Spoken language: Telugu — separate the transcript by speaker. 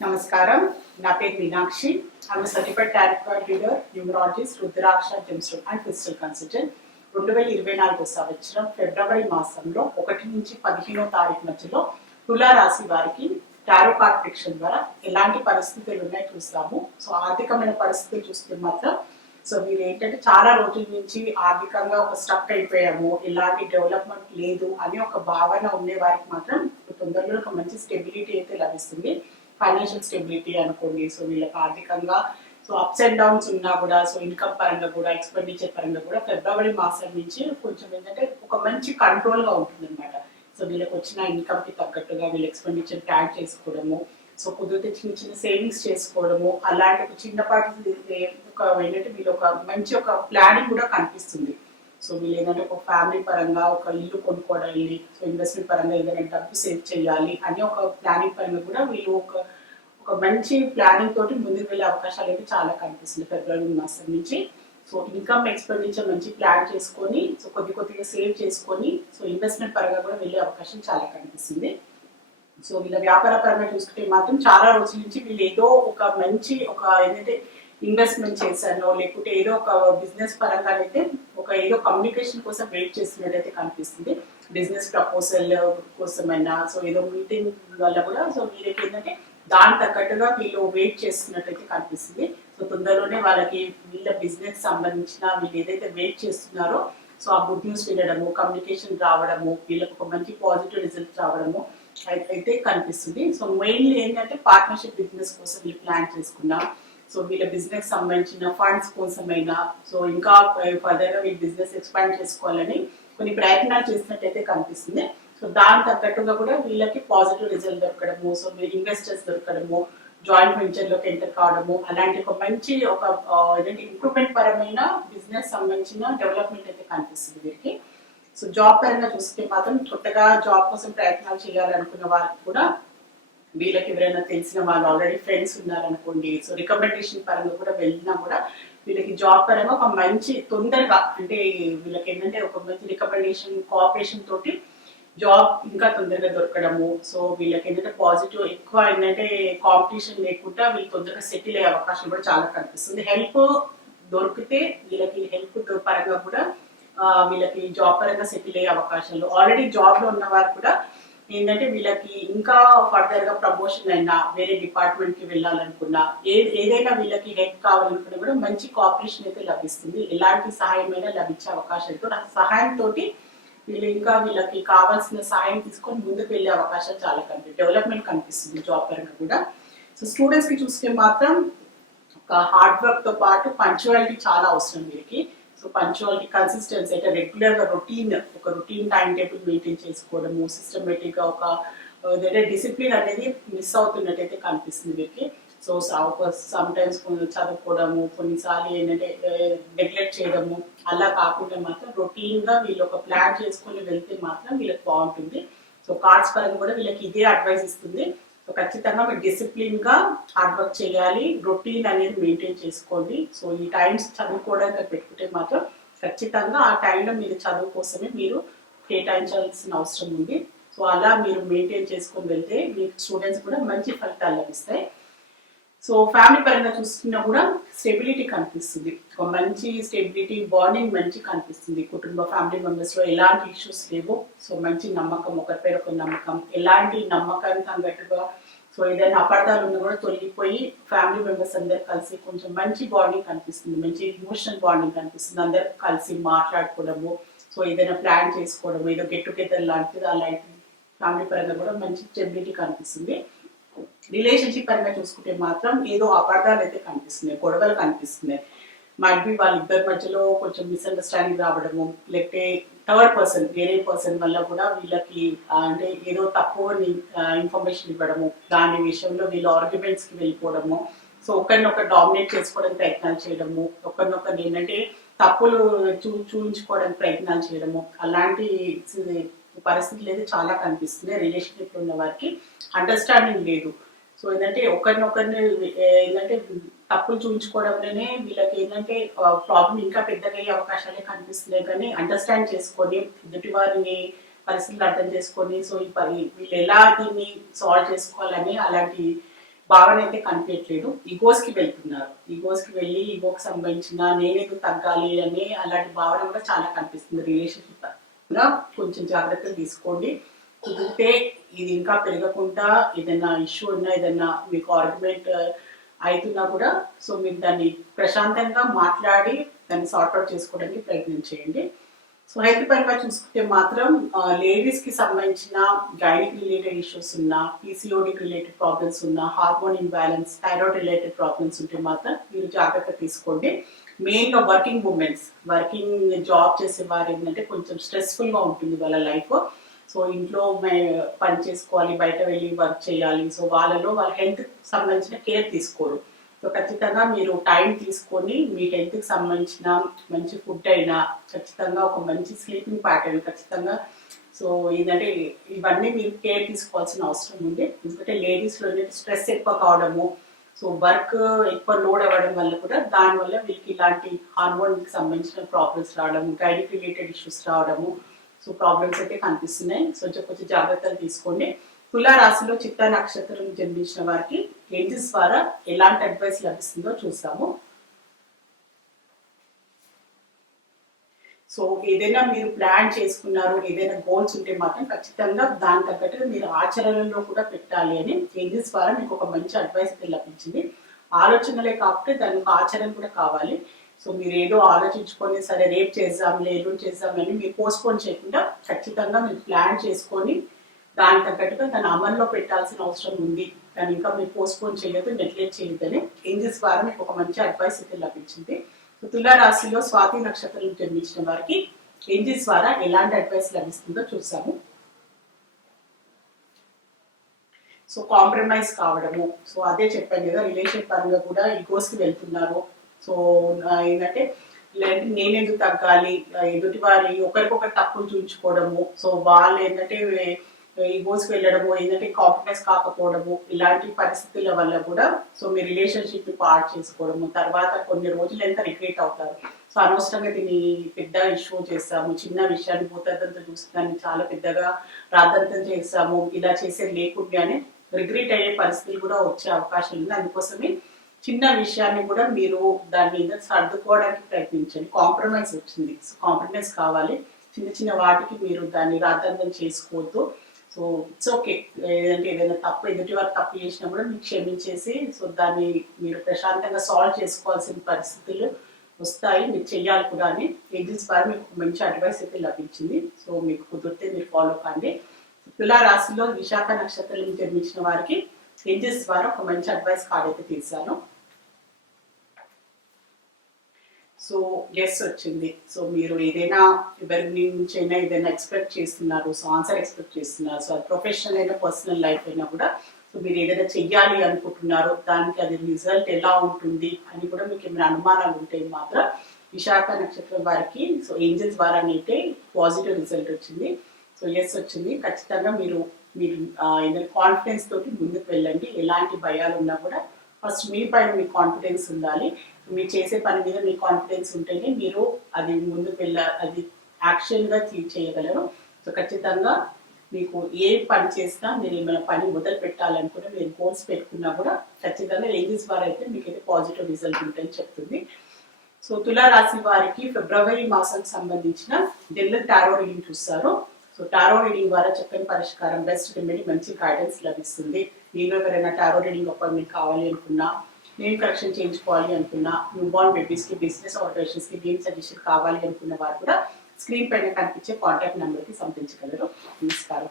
Speaker 1: నమస్కారం. నా పేరు మీనాక్షి. ఆమె certified tarot card reader numerologist rudraksha gemstone and crystal consultant రెండు వేల ఇరవై నాలుగో సంవత్సరం ఫిబ్రవరి మాసంలో ఒకటి నుంచి పదిహేనో తారీఖు మధ్యలో తులా రాశి వారికి టారో కార్డ్ ద్వారా ఎలాంటి పరిస్థితులు ఉన్నాయి చూస్తాము. సో ఆర్థికమైన పరిస్థితులు చూస్తే మాత్రం సో మీరు ఏంటంటే చాలా రోజుల నుంచి ఆర్థికంగా ఒక స్టక్ అయిపోయాము. ఎలాంటి డెవలప్మెంట్ లేదు అని ఒక భావన ఉండే వారికి మాత్రం తొందరలో ఒక మంచి స్టెబిలిటీ అయితే లభిస్తుంది. ఫైనాన్షియల్ స్టెబిలిటీ అనుకోండి. సో వీళ్ళకి ఆర్థికంగా సో అప్స్ అండ్ డౌన్స్ ఉన్నా కూడా సో ఇన్కమ్ పరంగా కూడా ఎక్స్పెండిచర్ పరంగా కూడా ఫిబ్రవరి మాసం నుంచి కొంచెం ఏంటంటే ఒక మంచి కంట్రోల్గా ఉంటుంది అనమాట సో వీళ్ళకి వచ్చిన ఇన్కమ్కి తగ్గట్టుగా వీళ్ళ ఎక్స్పెండిచర్ ప్లాన్ చేసుకోవడము సో కుదిరితే చిన్న చిన్న సేవింగ్స్ చేసుకోవడము అలాంటి ఒక చిన్నపాటి ఒక ఏంటంటే వీళ్ళు ఒక మంచి ఒక ప్లానింగ్ కూడా కనిపిస్తుంది. సో వీళ్ళు ఏంటంటే ఒక ఫ్యామిలీ పరంగా ఒక ఇల్లు కొనుక్కోవాలి సో ఇన్వెస్ట్మెంట్ పరంగా ఏదైనా డబ్బు సేవ్ చేయాలి అని ఒక ప్లానింగ్ పరంగా కూడా వీళ్ళు ఒక ఒక మంచి ప్లానింగ్ తోటి ముందుకు వెళ్ళే అవకాశాలు అయితే చాలా కనిపిస్తుంది ఫిబ్రవరి మాసం నుంచి. సో ఇన్కమ్ ఎక్స్పెండిచర్ మంచి ప్లాన్ చేసుకొని సో కొద్ది కొద్దిగా సేవ్ చేసుకొని సో ఇన్వెస్ట్మెంట్ పరంగా కూడా వెళ్ళే అవకాశం చాలా కనిపిస్తుంది. సో వీళ్ళ వ్యాపార పరంగా చూసుకుంటే మాత్రం చాలా రోజుల నుంచి వీళ్ళు ఏదో ఒక మంచి ఒక ఏంటంటే ఇన్వెస్ట్మెంట్ చేశానో లేకుంటే ఏదో ఒక బిజినెస్ పరంగా అయితే ఒక ఏదో కమ్యూనికేషన్ కోసం వెయిట్ చేస్తున్నట్టయితే కనిపిస్తుంది. బిజినెస్ ప్రపోజల్ కోసమైనా సో ఏదో మీటింగ్ వల్ల కూడా సో వీళ్ళకి ఏంటంటే దాని తగ్గట్టుగా వీళ్ళు వెయిట్ చేస్తున్నట్టయితే కనిపిస్తుంది. సో తొందరలోనే వాళ్ళకి వీళ్ళ బిజినెస్ సంబంధించిన వీళ్ళు ఏదైతే వెయిట్ చేస్తున్నారో సో ఆ గుడ్ న్యూస్ వినడము కమ్యూనికేషన్ రావడము వీళ్ళకి ఒక మంచి పాజిటివ్ రిజల్ట్ రావడము అయితే కనిపిస్తుంది. సో మెయిన్లీ ఏంటంటే పార్ట్నర్షిప్ బిజినెస్ కోసం వీళ్ళు ప్లాన్ చేసుకున్నాం సో వీళ్ళ బిజినెస్ సంబంధించిన ఫండ్స్ కోసమైనా సో ఇంకా eh, ఫర్దర్గా వీళ్ళ బిజినెస్ ఎక్స్పాండ్ చేసుకోవాలని కొన్ని ప్రయత్నాలు చేసినట్టయితే కనిపిస్తుంది. సో దాని తగ్గట్టుగా కూడా వీళ్ళకి పాజిటివ్ రిజల్ట్ దొరకడము సో ఇన్వెస్టర్స్ దొరకడము జాయింట్ వెంచర్లోకి ఎంటర్ కావడము అలాంటి ఒక మంచి ఒక eh, ఏంటంటే ఇంప్రూవ్మెంట్ పరమైన బిజినెస్ సంబంధించిన డెవలప్మెంట్ అయితే కనిపిస్తుంది వీరికి సో జాబ్ పరంగా చూస్తే మాత్రం కొత్తగా జాబ్ కోసం ప్రయత్నాలు చేయాలనుకున్న వారికి కూడా వీళ్ళకి ఎవరైనా తెలిసిన వాళ్ళు ఆల్రెడీ ఫ్రెండ్స్ ఉన్నారనుకోండి సో రికమెండేషన్ పరంగా కూడా వెళ్ళినా కూడా వీళ్ళకి జాబ్ పరంగా ఒక మంచి తొందరగా అంటే వీళ్ళకి ఏంటంటే ఒక మంచి రికమెండేషన్ కోఆపరేషన్ తోటి జాబ్ ఇంకా తొందరగా దొరకడము. సో వీళ్ళకి ఏంటంటే పాజిటివ్ ఎక్కువ ఏంటంటే కాంపిటీషన్ లేకుండా వీళ్ళు తొందరగా సెటిల్ అయ్యే అవకాశం కూడా చాలా కనిపిస్తుంది. హెల్ప్ దొరికితే వీళ్ళకి హెల్ప్ పరంగా కూడా వీళ్ళకి జాబ్ పరంగా సెటిల్ అయ్యే అవకాశాలు. ఆల్రెడీ జాబ్లో ఉన్న వారు కూడా ఏంటంటే వీళ్ళకి ఇంకా ఫర్దర్గా ప్రమోషన్ అయినా వేరే డిపార్ట్మెంట్కి వెళ్ళాలనుకున్నా ఏ ఏదైనా వీళ్ళకి హెల్ప్ కావాలనుకున్నా కూడా మంచి కోఆపరేషన్ అయితే లభిస్తుంది. ఎలాంటి సహాయమైనా లభించే అవకాశాలతో ఆ సహాయంతో వీళ్ళు ఇంకా వీళ్ళకి కావాల్సిన సహాయం తీసుకొని ముందుకు వెళ్ళే అవకాశాలు చాలా కనిపి డెవలప్మెంట్ కనిపిస్తుంది జాబ్ పరంగా కూడా. సో స్టూడెంట్స్కి చూస్తే మాత్రం ఒక హార్డ్ వర్క్తో పాటు పంచువాలిటీ చాలా అవసరం వీరికి సో పంచువాలిటీ కన్సిస్టెన్సీ అంటే రెగ్యులర్గా రొటీన్ ఒక రొటీన్ టైం టేబుల్ మెయింటైన్ చేసుకోవడము సిస్టమేటిక్గా ఒక ఏదైతే డిసిప్లిన్ అనేది మిస్ అవుతున్నట్టయితే కనిపిస్తుంది వీరికి సో సమ్ టైమ్స్ చదువుకోవడము కొన్నిసార్లు ఏంటంటే నెగ్లెక్ట్ చేయడము అలా కాకుండా మాత్రం రొటీన్గా వీళ్ళు ఒక ప్లాన్ చేసుకొని వెళ్తే మాత్రం వీళ్ళకి బాగుంటుంది. సో కార్డ్స్ పరంగా కూడా వీళ్ళకి ఇదే అడ్వైస్ ఇస్తుంది. సో ఖచ్చితంగా మీరు డిసిప్లిన్గా హార్డ్ వర్క్ చేయాలి రొటీన్ అనేది మెయింటైన్ చేసుకోండి. సో ఈ టైమ్స్ చదువుకోవడానికి పెట్టుకుంటే మాత్రం ఖచ్చితంగా ఆ టైంలో మీరు చదువు కోసమే మీరు కేటాయించాల్సిన అవసరం ఉంది. సో అలా మీరు మెయింటైన్ చేసుకొని వెళ్తే మీకు స్టూడెంట్స్ కూడా మంచి ఫలితాలు లభిస్తాయి. సో ఫ్యామిలీ పరంగా చూసుకున్నా కూడా స్టెబిలిటీ కనిపిస్తుంది. ఒక మంచి స్టెబిలిటీ బాండింగ్ మంచి కనిపిస్తుంది. కుటుంబ ఫ్యామిలీ మెంబర్స్లో ఎలాంటి ఇష్యూస్ లేవు. సో మంచి నమ్మకం ఒకరిపై ఒక నమ్మకం ఎలాంటి నమ్మకానికి తగ్గట్టుగా సో ఏదైనా అపార్థాలు ఉన్నా కూడా తొలగిపోయి ఫ్యామిలీ మెంబర్స్ అందరు కలిసి కొంచెం మంచి బాండింగ్ కనిపిస్తుంది. మంచి ఇమోషనల్ బాండింగ్ కనిపిస్తుంది. అందరు కలిసి మాట్లాడుకోవడము సో ఏదైనా ప్లాన్ చేసుకోవడము ఏదో గెట్ టుగెదర్ లాంటిది అలాంటి ఫ్యామిలీ పరంగా కూడా మంచి స్టెబిలిటీ కనిపిస్తుంది. రిలేషన్షిప్ పరంగా చూసుకుంటే మాత్రం ఏదో అపార్థాలు అయితే కనిపిస్తున్నాయి గొడవలు కనిపిస్తున్నాయి. మైట్ బి వాళ్ళిద్దరి మధ్యలో కొంచెం మిస్అండర్స్టాండింగ్ రావడము లేకపోతే థర్డ్ పర్సన్ వేరే పర్సన్ వల్ల కూడా వీళ్ళకి అంటే ఏదో తక్కువ ఇన్ఫర్మేషన్ ఇవ్వడము దాని విషయంలో వీళ్ళు ఆర్గ్యుమెంట్స్కి వెళ్ళిపోవడము. సో ఒకరినొకరు డామినేట్ చేసుకోవడానికి ప్రయత్నాలు చేయడము ఒకరినొకరు ఏంటంటే తప్పులు చూ చూపించుకోవడానికి ప్రయత్నాలు చేయడము. అలాంటి పరిస్థితులు అయితే చాలా కనిపిస్తుంది రిలేషన్షిప్ ఉన్న వారికి అండర్స్టాండింగ్ లేదు. సో ఏంటంటే ఒకరినొకరిని ఏంటంటే తప్పులు చూపించుకోవడంలోనే వీళ్ళకి ఏంటంటే ప్రాబ్లం ఇంకా పెద్దగా అయ్యే అవకాశాలే కనిపిస్తున్నాయి. కానీ అండర్స్టాండ్ చేసుకొని ఎదుటి వారిని పరిస్థితులు అర్థం చేసుకొని సో ఈ పరి వీళ్ళు ఎలా దీన్ని సాల్వ్ చేసుకోవాలని అలాంటి భావన అయితే కనిపించట్లేదు. ఈగోస్కి వెళ్తున్నారు. ఈగోస్కి వెళ్ళి ఈగోకి సంబంధించిన నేనేదో తగ్గాలి అని అలాంటి భావన కూడా చాలా కనిపిస్తుంది. రిలేషన్షిప్ కొంచెం జాగ్రత్తలు తీసుకోండి. కుదిరితే ఇది ఇంకా పెరగకుండా ఏదైనా ఇష్యూ ఉన్నా ఏదైనా మీకు ఆర్గ్యుమెంట్ uh, అవుతున్నా కూడా సో మీరు దాన్ని ప్రశాంతంగా మాట్లాడి దాన్ని సార్ట్అవుట్ చేసుకోవడానికి ప్రయత్నం చేయండి. సో హెల్త్ పరంగా చూసుకుంటే మాత్రం uh, లేడీస్కి సంబంధించిన గైనిక్ రిలేటెడ్ ఇష్యూస్ ఉన్నా పీసీఓడికి రిలేటెడ్ ప్రాబ్లమ్స్ ఉన్నా hormone imbalance thyroid related problems ఉంటే మాత్రం మీరు జాగ్రత్త తీసుకోండి. మెయిన్గా వర్కింగ్ ఉమెన్స్ వర్కింగ్ జాబ్ చేసే వారు ఏంటంటే కొంచెం స్ట్రెస్ఫుల్గా ఉంటుంది వాళ్ళ లైఫ్. సో ఇంట్లో మే- పని చేసుకోవాలి బయట వెళ్ళి వర్క్ చేయాలి. సో వాళ్ళలో వాళ్ళ హెల్త్ సంబంధించిన కేర్ తీసుకోరు. సో ఖచ్చితంగా మీరు టైం తీసుకొని మీ హెల్త్కి సంబంధించిన మంచి ఫుడ్ అయినా ఖచ్చితంగా ఒక మంచి స్లీపింగ్ ప్యాటర్న్ ఖచ్చితంగా. సో ఏంటంటే ఇవన్నీ మీరు కేర్ తీసుకోవాల్సిన అవసరం ఉంది. ఎందుకంటే లేడీస్లో స్ట్రెస్ ఎక్కువ కావడము సో వర్క్ ఎక్కువ లోడ్ అవ్వడం వల్ల కూడా దానివల్ల వీళ్ళకి ఇలాంటి హార్మోన్కి సంబంధించిన ప్రాబ్లమ్స్ రావడము గైనిక్ రిలేటెడ్ ఇష్యూస్ రావడము సో ప్రాబ్లమ్స్ అయితే కనిపిస్తున్నాయి. సో కొంచెం కొంచెం జాగ్రత్తలు తీసుకోండి. తులా రాశిలో చిత్త నక్షత్రం జన్మించిన వారికి ఏంజెస్ ద్వారా ఎలాంటి అడ్వైస్ లభిస్తుందో చూస్తాము. సో ఏదైనా మీరు ప్లాన్ చేసుకున్నారు ఏదైనా గోల్స్ ఉంటే మాత్రం ఖచ్చితంగా దాని తగ్గట్టుగా మీరు ఆచరణలో కూడా పెట్టాలి అని ఏంజెస్ ద్వారా మీకు ఒక మంచి అడ్వైస్ అయితే లభించింది. ఆలోచనలే కాకపోతే దానికి ఆచరణ కూడా కావాలి. సో మీరు ఏదో ఆలోచించుకొని సరే రేపు చేద్దాంలే ఎల్లుండి చేద్దామని మీరు పోస్ట్పోన్ చేయకుండా ఖచ్చితంగా మీరు ప్లాన్ చేసుకొని దాని తగ్గట్టుగా దాన్ని అమల్లో పెట్టాల్సిన అవసరం ఉంది. దాన్ని ఇంకా మీరు పోస్ట్పోన్ చేయొద్దు నెగ్లెక్ట్ చేయొద్దని ఏంజెస్ ద్వారా మీకు ఒక మంచి అడ్వైస్ అయితే లభించింది. తులారాశిలో తులా రాశిలో స్వాతి నక్షత్రం జన్మించిన వారికి ఏంజిల్స్ ద్వారా ఎలాంటి అడ్వైస్ లభిస్తుందో చూసాము. సో కాంప్రమైజ్ కావడము. సో అదే చెప్పాను కదా రిలేషన్ పరంగా కూడా ఈగోస్కి వెళ్తున్నారు. సో ఏంటంటే లేదంటే నేనెందుకు తగ్గాలి? ఎదుటి వారి ఒకరికొకరు తప్పులు చూపించుకోవడము సో వాళ్ళు ఏంటంటే ఈగోస్కి వెళ్ళడము ఏంటంటే కాంప్రమైజ్ కాకపోవడము ఇలాంటి పరిస్థితుల వల్ల కూడా సో మీ రిలేషన్షిప్ పార్ట్ చేసుకోవడము తర్వాత కొన్ని రోజులు ఎంత రిగ్రెట్ అవుతారు. సో అనవసరంగా దీన్ని పెద్ద ఇష్యూ చేస్తాము చిన్న విషయాన్ని భూతద్దంతో చూసి దాన్ని చాలా పెద్దగా రాద్దంతం చేస్తాము ఇలా చేసేది లేకుండానే రిగ్రెట్ అయ్యే పరిస్థితులు కూడా వచ్చే అవకాశం ఉంది. అందుకోసమే చిన్న విషయాన్ని కూడా మీరు దాని మీద సర్దుకోవడానికి ప్రయత్నించండి. కాంప్రమైజ్ వచ్చింది. సో కాంప్రమైజ్ కావాలి. చిన్న చిన్న వాటికి మీరు దాన్ని రాద్దంతం చేసుకోవద్దు. సో ఇట్స్ ఓకే ఏదంటే ఏదైనా తప్పు ఎదుటి వారు తప్పు చేసినా కూడా మీకు క్షమించేసి సో దాన్ని మీరు ప్రశాంతంగా సాల్వ్ చేసుకోవాల్సిన పరిస్థితులు వస్తాయి. మీరు చెయ్యాలి కూడా అని ఏజెన్స్ ద్వారా మీకు మంచి అడ్వైస్ అయితే లభించింది. సో మీకు కుదిరితే మీరు ఫాలో కండి. తులా రాశిలో విశాఖ నక్షత్రం జన్మించిన వారికి ఏజెన్స్ ద్వారా ఒక మంచి అడ్వైస్ కార్డ్ అయితే తీశాను. సో ఎస్ వచ్చింది. సో మీరు ఏదైనా ఎవరి నుంచి అయినా ఏదైనా ఎక్స్పెక్ట్ చేస్తున్నారు సో ఆన్సర్ ఎక్స్పెక్ట్ చేస్తున్నారు. సో అది ప్రొఫెషనల్ అయినా పర్సనల్ లైఫ్ అయినా కూడా సో మీరు ఏదైనా చెయ్యాలి అనుకుంటున్నారో దానికి అది రిజల్ట్ ఎలా ఉంటుంది అని కూడా మీకు ఏమైనా అనుమానాలు ఉంటే మాత్రం విశాఖ నక్షత్రం వారికి సో ఏంజల్స్ ద్వారా అయితే పాజిటివ్ రిజల్ట్ వచ్చింది. సో ఎస్ వచ్చింది. ఖచ్చితంగా మీరు మీరు ఏదైనా కాన్ఫిడెన్స్ తోటి ముందుకు వెళ్ళండి. ఎలాంటి భయాలు ఉన్నా కూడా ఫస్ట్ మీ పైన మీ కాన్ఫిడెన్స్ ఉండాలి. మీరు చేసే పని మీద మీ కాన్ఫిడెన్స్ ఉంటేనే మీరు అది ముందుకు వెళ్ళ అది యాక్షన్గా చేయగలరు. సో ఖచ్చితంగా మీకు ఏ పని చేసినా మీరు ఏమైనా పని మొదలు పెట్టాలనుకుంటే మీరు గోల్స్ పెట్టుకున్నా కూడా ఖచ్చితంగా లేడీస్ వారు అయితే మీకైతే పాజిటివ్ రిజల్ట్ ఉంటుందని చెప్తుంది. సో తులారాశి వారికి ఫిబ్రవరి మాసానికి సంబంధించిన జనరల్ టారో రీడింగ్ చూస్తారు. సో టారో రీడింగ్ ద్వారా చక్కని పరిష్కారం బెస్ట్ రెమెడీ మంచి గైడెన్స్ లభిస్తుంది. మీరు ఎవరైనా టారో రీడింగ్ అపాయింట్మెంట్ కావాలి అనుకున్నా నేమ్ కరెక్షన్ చేయించుకోవాలి అనుకున్నా న్యూ బార్న్ బేబీస్కి బిజినెస్ ఆపరేషన్స్కి గేమ్ సజెషన్ కావాలి అనుకున్న వారు కూడా స్క్రీన్ పైన కనిపించే కాంటాక్ట్ నెంబర్కి సంప్రదించగలరు. నమస్కారం.